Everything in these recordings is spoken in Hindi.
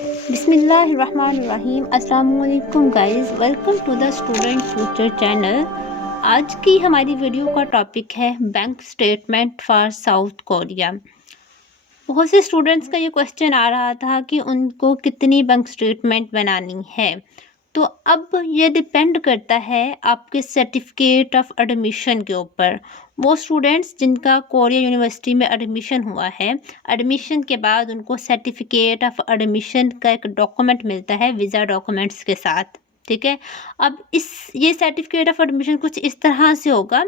बिस्मिल्लाहिर्रहमानिर्रहीम। अस्सलाम वालेकुम guys, welcome to the Student Future channel. आज की हमारी वीडियो का टॉपिक है bank statement for South Korea. बहुत से स्टूडेंट्स का ये क्वेश्चन आ रहा था कि उनको कितनी बैंक स्टेटमेंट बनानी है। तो अब ये डिपेंड करता है आपके सर्टिफिकेट ऑफ एडमिशन के ऊपर। वो स्टूडेंट्स जिनका कोरिया यूनिवर्सिटी में एडमिशन हुआ है, एडमिशन के बाद उनको सर्टिफिकेट ऑफ एडमिशन का एक डॉक्यूमेंट मिलता है वीज़ा डॉक्यूमेंट्स के साथ। ठीक है। अब ये सर्टिफिकेट ऑफ एडमिशन कुछ इस तरह से होगा।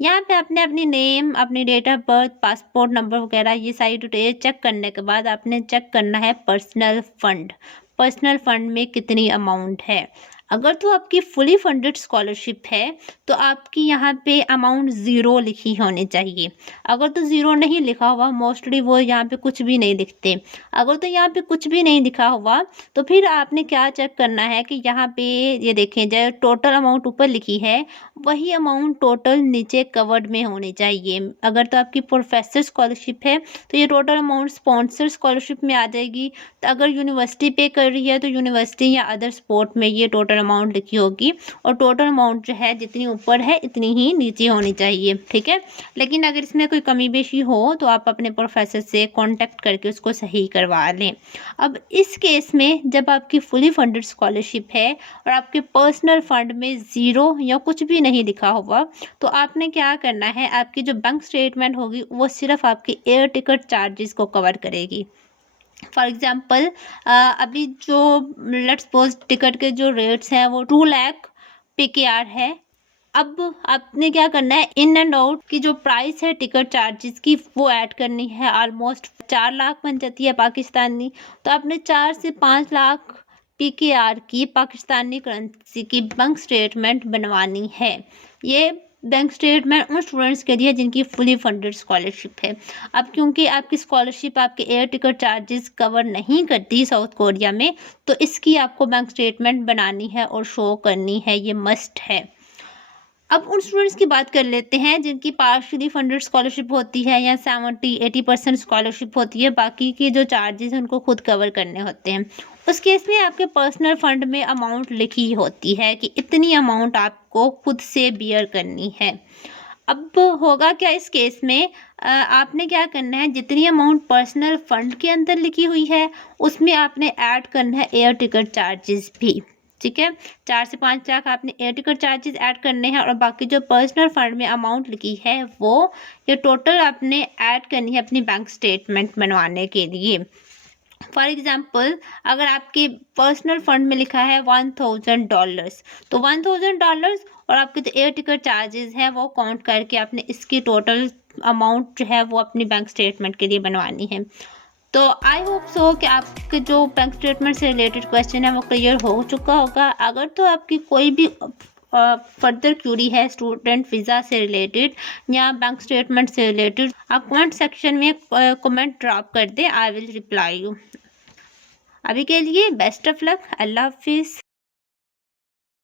यहाँ पे आपने अपनी नेम, अपनी date of birth, passport number वगैरह ये सारी डिटेल चेक करने के बाद आपने चेक करना है पर्सनल फ़ंड। पर्सनल फ़ंड में कितनी अमाउंट है। अगर तो आपकी फुली फंडेड स्कॉलरशिप है तो आपकी यहाँ पे अमाउंट ज़ीरो लिखी होनी चाहिए। अगर तो ज़ीरो नहीं लिखा हुआ, मोस्टली वो यहाँ पे कुछ भी नहीं लिखते। अगर तो यहाँ पे कुछ भी नहीं लिखा हुआ तो फिर आपने क्या चेक करना है कि यहाँ पे ये देखें, जो टोटल अमाउंट ऊपर लिखी है वही अमाउंट टोटल नीचे कवर्ड में होनी चाहिए। अगर तो आपकी प्रोफेसर स्कॉलरशिप है तो ये टोटल अमाउंट स्पॉन्सर स्कॉलरशिप में आ जाएगी। तो अगर यूनिवर्सिटी पे कर रही है तो यूनिवर्सिटी या अदर स्पोर्ट में ये टोटल अमाउंट लिखी होगी, और टोटल अमाउंट जो है जितनी ऊपर है इतनी ही नीचे होनी चाहिए। ठीक है। लेकिन अगर इसमें कोई कमी बेशी हो तो आप अपने प्रोफेसर से कांटेक्ट करके उसको सही करवा लें। अब इस केस में जब आपकी फुली फंडेड स्कॉलरशिप है और आपके पर्सनल फंड में ज़ीरो या कुछ भी नहीं लिखा हुआ, तो आपने क्या करना है, आपकी जो बैंक स्टेटमेंट होगी वो सिर्फ आपके एयर टिकट चार्जेस को कवर करेगी। फॉर एग्ज़ाम्पल अभी जो लेट्स सपोज टिकट के जो रेट्स हैं वो 2 लाख PKR है। अब आपने क्या करना है, इन एंड आउट की जो प्राइस है टिकट चार्जेस की वो ऐड करनी है। ऑलमोस्ट 4 लाख बन जाती है पाकिस्तानी। तो आपने 4 से 5 लाख PKR की पाकिस्तानी करेंसी की बैंक स्टेटमेंट बनवानी है। ये बैंक स्टेटमेंट उन स्टूडेंट्स के लिए जिनकी फुली फंडेड स्कॉलरशिप है। अब क्योंकि आपकी स्कॉलरशिप आपके एयर टिकट चार्जेस कवर नहीं करती साउथ कोरिया में, तो इसकी आपको बैंक स्टेटमेंट बनानी है और शो करनी है, ये मस्ट है। अब उन स्टूडेंट्स की बात कर लेते हैं जिनकी पार्शियली फंडेड स्कॉलरशिप होती है या 70-80% स्कॉलरशिप होती है, बाकी के जो चार्जेस हैं उनको खुद कवर करने होते हैं। उस केस में आपके पर्सनल फंड में अमाउंट लिखी होती है कि इतनी अमाउंट आपको खुद से बियर करनी है। अब होगा क्या इस केस में, आपने क्या करना है, जितनी अमाउंट पर्सनल फंड के अंदर लिखी हुई है उसमें आपने ऐड करना है एयर टिकट चार्जेस भी। ठीक है। 4 से 5 लाख आपने एयर टिकट चार्जेस ऐड करने हैं और बाकी जो पर्सनल फंड में अमाउंट लिखी है वो ये टोटल आपने ऐड करनी है अपनी बैंक स्टेटमेंट बनवाने के लिए। फॉर एग्ज़ाम्पल अगर आपके पर्सनल फंड में लिखा है $1000, तो $1000 और आपके जो एयर टिकट चार्जेस हैं वो काउंट करके आपने इसकी टोटल अमाउंट जो है वो अपनी बैंक स्टेटमेंट के लिए बनवानी है। तो आई होप सो कि आपके जो बैंक स्टेटमेंट से रिलेटेड क्वेश्चन है वो क्लियर हो चुका होगा। अगर तो आपकी कोई भी फर्दर क्यूरी है स्टूडेंट वीज़ा से रिलेटेड या बैंक स्टेटमेंट से रिलेटेड, आप कमेंट सेक्शन में कमेंट ड्रॉप कर दें, आई विल रिप्लाई यू। अभी के लिए बेस्ट ऑफ लक। अल्लाह हाफिज़।